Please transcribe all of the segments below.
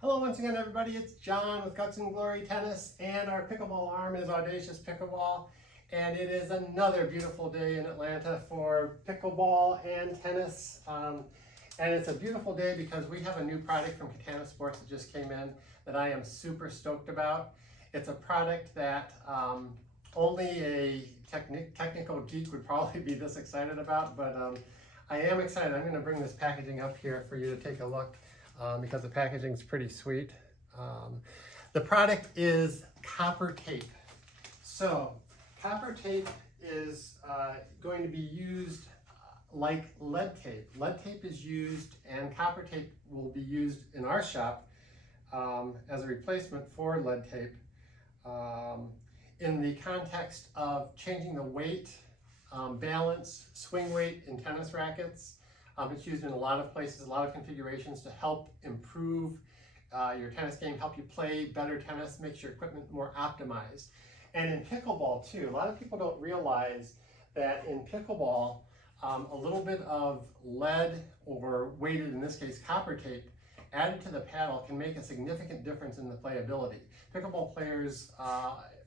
Hello once again everybody, it's John with Guts and Glory Tennis, and our pickleball arm is Audacious Pickleball, and it is another beautiful day in Atlanta for pickleball and tennis. And it's a beautiful day because we have a new product from Katana Sports that just came in that I am super stoked about. It's a product that only a technical geek would probably be this excited about, but I am excited. I'm going to bring this packaging up here for you to take a look. Because the packaging is pretty sweet. The product is copper tape. So copper tape is going to be used like lead tape. Lead tape is used and copper tape will be used in our shop as a replacement for lead tape in the context of changing the weight, balance, swing weight in tennis rackets. It's used in a lot of places, a lot of configurations to help improve your tennis game, help you play better tennis, makes your equipment more optimized. And in pickleball too, a lot of people don't realize that in pickleball, a little bit of lead or weighted, in this case, copper tape, added to the paddle can make a significant difference in the playability. Pickleball players,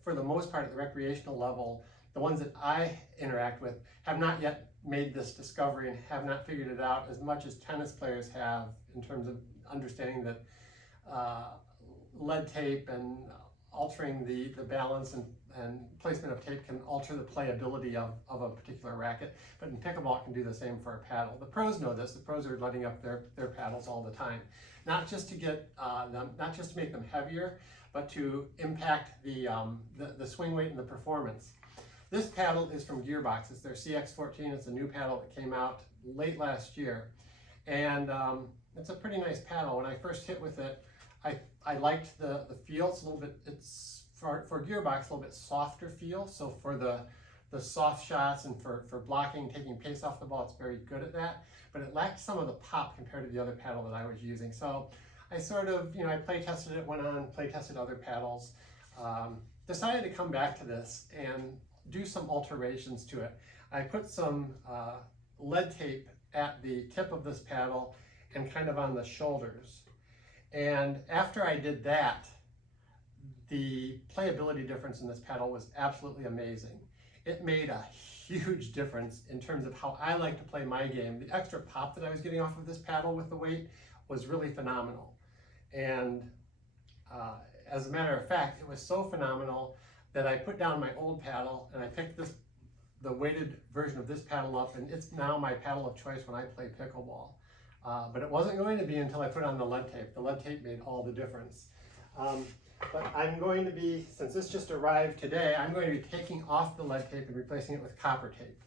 for the most part at the recreational level, the ones that I interact with, have not yet made this discovery and have not figured it out as much as tennis players have in terms of understanding that lead tape and altering the balance and placement of tape can alter the playability of a particular racket. But in pickleball, it can do the same for a paddle. The pros know this. The pros are letting up their paddles all the time, not just to get not just to make them heavier, but to impact the swing weight and the performance. This paddle is from Gearbox. It's their CX14. It's a new paddle that came out late last year. And it's a pretty nice paddle. When I first hit with it, I liked the feel. It's a little bit, it's for Gearbox, a little bit softer feel. So for the soft shots and for blocking, taking pace off the ball, it's very good at that. But it lacked some of the pop compared to the other paddle that I was using. So I sort of, I play tested it, went on, play tested other paddles, decided to come back to this and do some alterations to it. I put some lead tape at the tip of this paddle and kind of on the shoulders. And after I did that, the playability difference in this paddle was absolutely amazing. It made a huge difference in terms of how I like to play my game. The extra pop that I was getting off of this paddle with the weight was really phenomenal. And as a matter of fact, it was so phenomenal that I put down my old paddle and I picked the weighted version of this paddle up, and it's now my paddle of choice when I play pickleball. But it wasn't going to be until I put on the lead tape. The lead tape made all the difference. But I'm going to be, since this just arrived today, I'm going to be taking off the lead tape and replacing it with copper tape.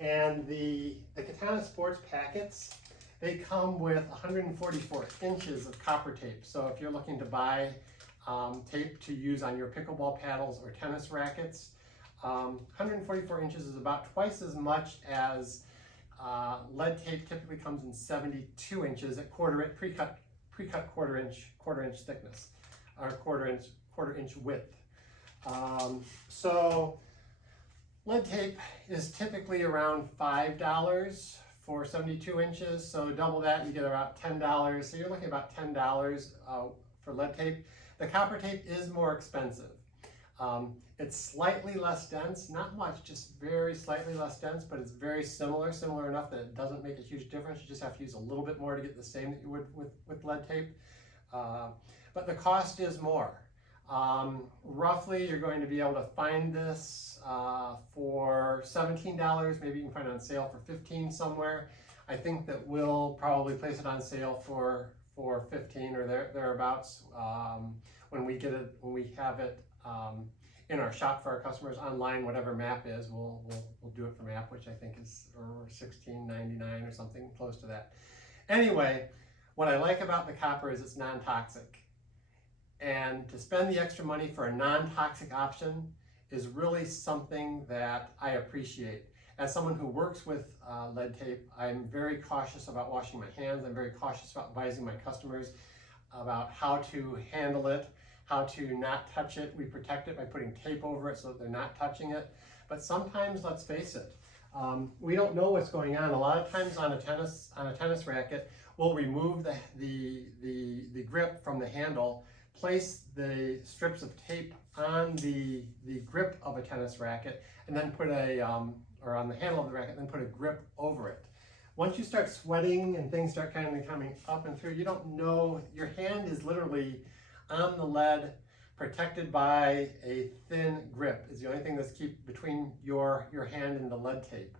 And the Katana Sports packets, they come with 144 inches of copper tape. So if you're looking to buy tape to use on your pickleball paddles or tennis rackets, 144 inches is about twice as much as lead tape typically comes in 72 inches at pre-cut quarter inch thickness, or quarter inch width. So lead tape is typically around $5 for 72 inches. So double that, you get about $10. So you're looking at about $10 for lead tape. The copper tape is more expensive. It's slightly less dense, not much, just very slightly less dense, but it's very similar enough that it doesn't make a huge difference. You just have to use a little bit more to get the same that you would with lead tape. But the cost is more. Roughly, you're going to be able to find this for $17. Maybe you can find it on sale for $15 somewhere. I think that we'll probably place it on sale for $15 or thereabouts when we have it in our shop for our customers online. Whatever MAP is, we'll do it for MAP, which I think is $16.99 or something close to that. Anyway, what I like about the copper is it's non-toxic, and to spend the extra money for a non-toxic option is really something that I appreciate. As someone who works with lead tape, I'm very cautious about washing my hands. I'm very cautious about advising my customers about how to handle it, how to not touch it. We protect it by putting tape over it so that they're not touching it. But sometimes, let's face it, We don't know what's going on. A lot of times on a tennis racket, we'll remove the grip from the handle, place the strips of tape on the grip of a tennis racket, and then put or on the handle of the racket, then put a grip over it. Once you start sweating and things start kind of coming up and through, you don't know, your hand is literally on the lead, protected by a thin grip. Is the only thing that's keep between your hand and the lead tape.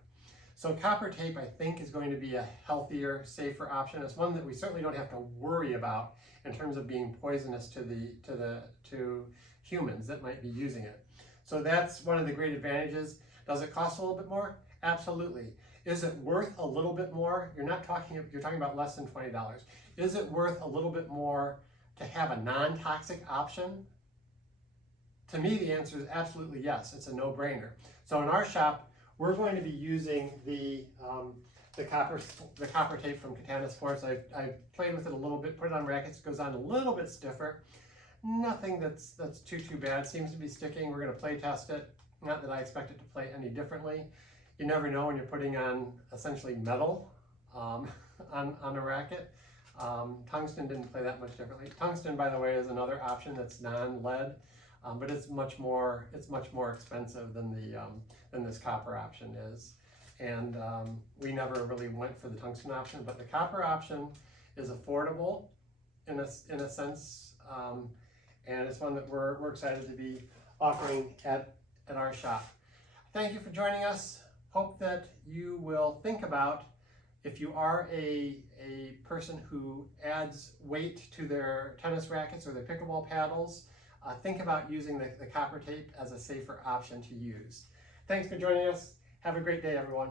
So copper tape, I think, is going to be a healthier, safer option. It's one that we certainly don't have to worry about in terms of being poisonous to humans that might be using it. So that's one of the great advantages. Does it cost a little bit more? Absolutely. Is it worth a little bit more? You're talking about less than $20. Is it worth a little bit more to have a non-toxic option? To me, the answer is absolutely yes. It's a no-brainer. So in our shop, we're going to be using the copper tape from Katana Sports. I've played with it a little bit, put it on rackets, it goes on a little bit stiffer. Nothing that's too bad. Seems to be sticking. We're going to play test it. Not that I expect it to play any differently. You never know when you're putting on essentially metal on a racket. Tungsten didn't play that much differently. Tungsten, by the way, is another option that's non-lead. But it's much more expensive than this copper option is, and we never really went for the tungsten option. But the copper option is affordable in a sense, and it's one that we're excited to be offering at our shop. Thank you for joining us. Hope that you will think about, if you are a person who adds weight to their tennis rackets or their pickleball paddles. Think about using the copper tape as a safer option to use. Thanks for joining us. Have a great day, everyone.